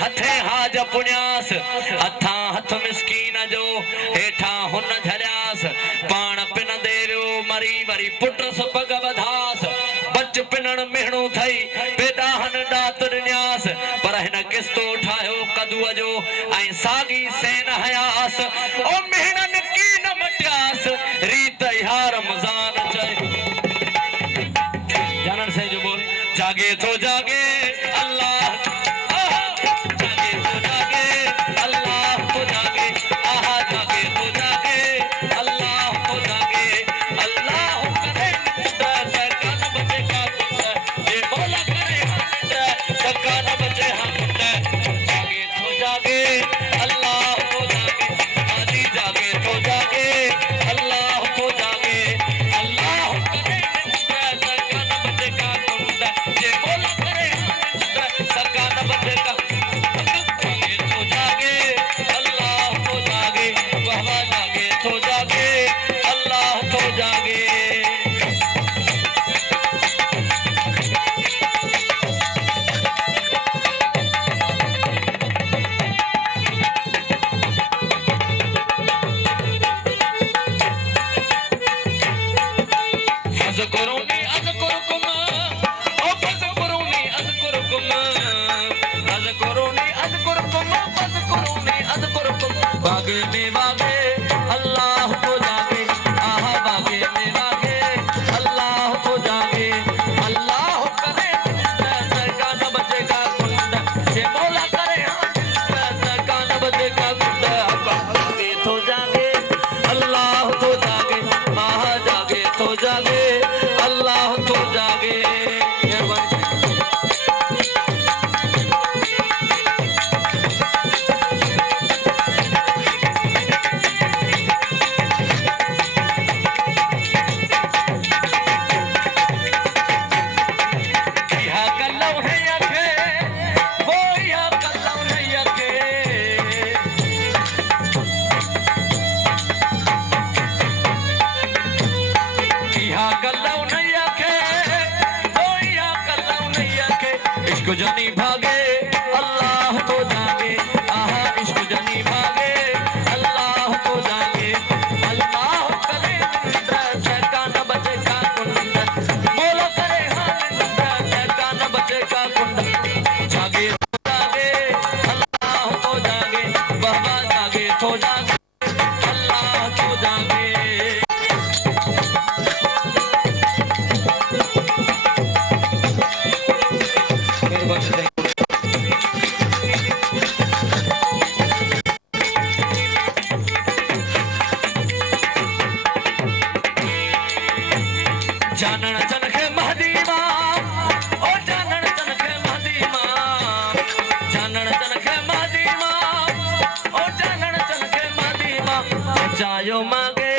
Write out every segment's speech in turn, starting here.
हथे हाज पुण्यास हथा हथ मिसकीन जो हेठा हुन झलियास पाण पिन देवियो मरी वरी पुट सुपग बधास बच पिनण मेहणो थई बेदाहन दात ॾिन्यास पर हिन किस्तो ठाहियो कदुअ जो ऐं सागी सेन हयास ओ मेहणन की न मटियास रीत इहा रमज़ान चए जानन से जो बोल जागे तो जागे अल्लाह जागे तो जागे अल्लाह तो जागे आहा जागे तो जागे अल्लाह तो जागे अल्लाह करे सरकार बचे का कुंड ये बोला करे हम सरकार बचे हम जागे तो जागे अल्लाह तो जागे आजी जागे तो जागे अल्लाह तो जागे अल्लाह करे सरकार बचे का कुंड ये बोला करे हम सरकार बचे का जागे तो जागे अल्लाह तो जागे वह जागे तो जागे अल्लाह तो जागे अज़कुरुनी अज़कुरुकुम ओ फज़कुरुनी अज़कुरुकुम अज़कुरुनी अज़कुरुकुम फज़कुरुनी अज़कुरुकुम बागे में बागे अल्लाह तो जागे आहा बागे में बागे अल्लाह तो जागे अल्लाह करे सरकार न बचेगा कुंड ये मौला करे सरकार न बचेगा कुंड बागे तो जागे अल्लाह तो जागे आहा जागे तो जागे अल्लाह तो जागे यह कल्लव है यखे वो यह कल्लव है यखे यह कल्लव नहीं यखे वो यह कल्लव नहीं यखे इश्क जनी भागे अल्लाह तो जागे आहा इश्क जनी भागे अल्लाह तो जागे अल्लाह करे सरकार न बचे का कुंड बोलो करे सरकार न बचे का कुंड जागे तो जागे अल्लाह तो जागे बाबा जागे तो जागे अल्लाह तो जागे जानन चनखे महदीमा ओ जानन चनखे महदीमा जानन चनखे महदीमा ओ जानन चनखे महदीमा जायो मांगे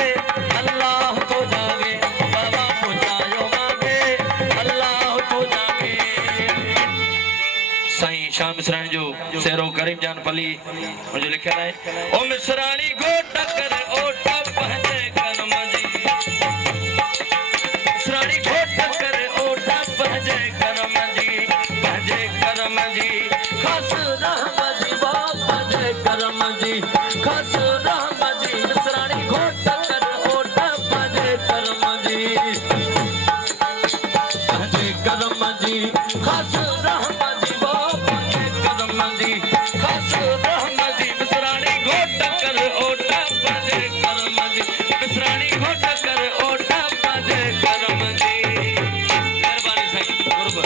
अल्लाह तो जागे बाबा जायो मांगे अल्लाह तो जागे साईं शाम मिसराणी जो शेरो करीम जान पली मुझे लिखियल है ओ मिसराणी गोट कर ओट पहने कलम जी मिसराणी घोट कर ओटा पहजे करम जी खस रहम जी बाप पहजे करम जी खस रहम जी मिसराणी घोट कर ओटा पहजे करम जी पहजे करम जी खस रहम जी बाप पहजे करम जी खस रहम जी मिसराणी घोट कर ओटा पहजे करम जी मिसराणी घोट कर ओटा पहजे करम जी मेहरबानी साईं बरोबर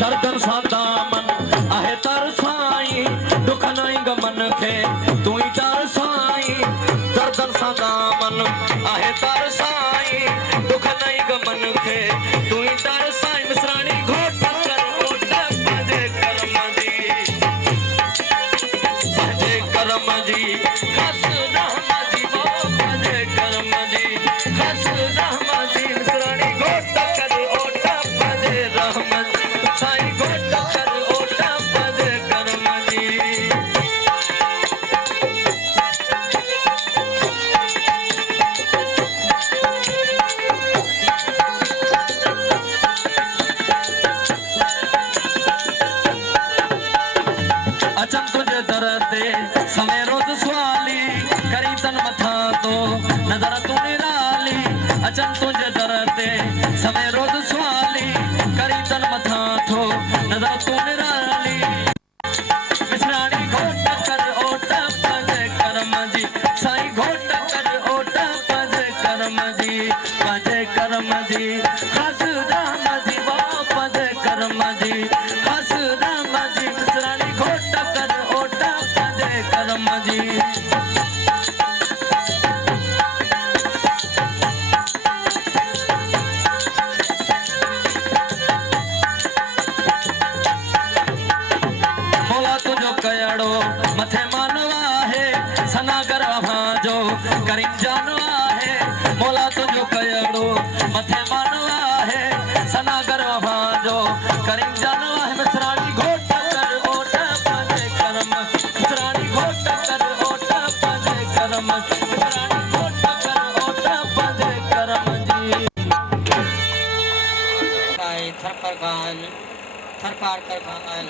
दर्दन सा दामन आहे तर साईं दुख नहीं गमन खे तू ही तर साईं दर्दन सा दामन आहे तर साईं दुख नहीं गमन खे तू ही तर साईं मिसराणी घोट कर ओट पहजे करम जी खस रहम जी वो पहजे करम जी खस रहम जी मिसराणी घोट कर ओट पहजे रहम साईं घोट कर ओट पहजे करम जी सवे रोज स्वाली करी तन मथा तो नजर तू निराली अचन तुझे दर ते सवे रोज स्वाली करी तन मथा तो नजर तू निराली मिसरानी घोट कर ओट पज करम जी साईं घोट कर ओट पज करम जी खास राम जी पज करम जी खास राम जी मिसरानी घोट कर ओट पज करम जी मथे मानवा है सनागर भाजो करीम जानवा है मोला तुझो कयड़ो मथे मानवा है सनागर भाजो करीम जानवा है मिसरानी घोट कर ओट पज करम मिसरानी घोट कर ओट पज करम मिसरानी घोट कर ओट पज करम जी थर पर गान थर पार कर गान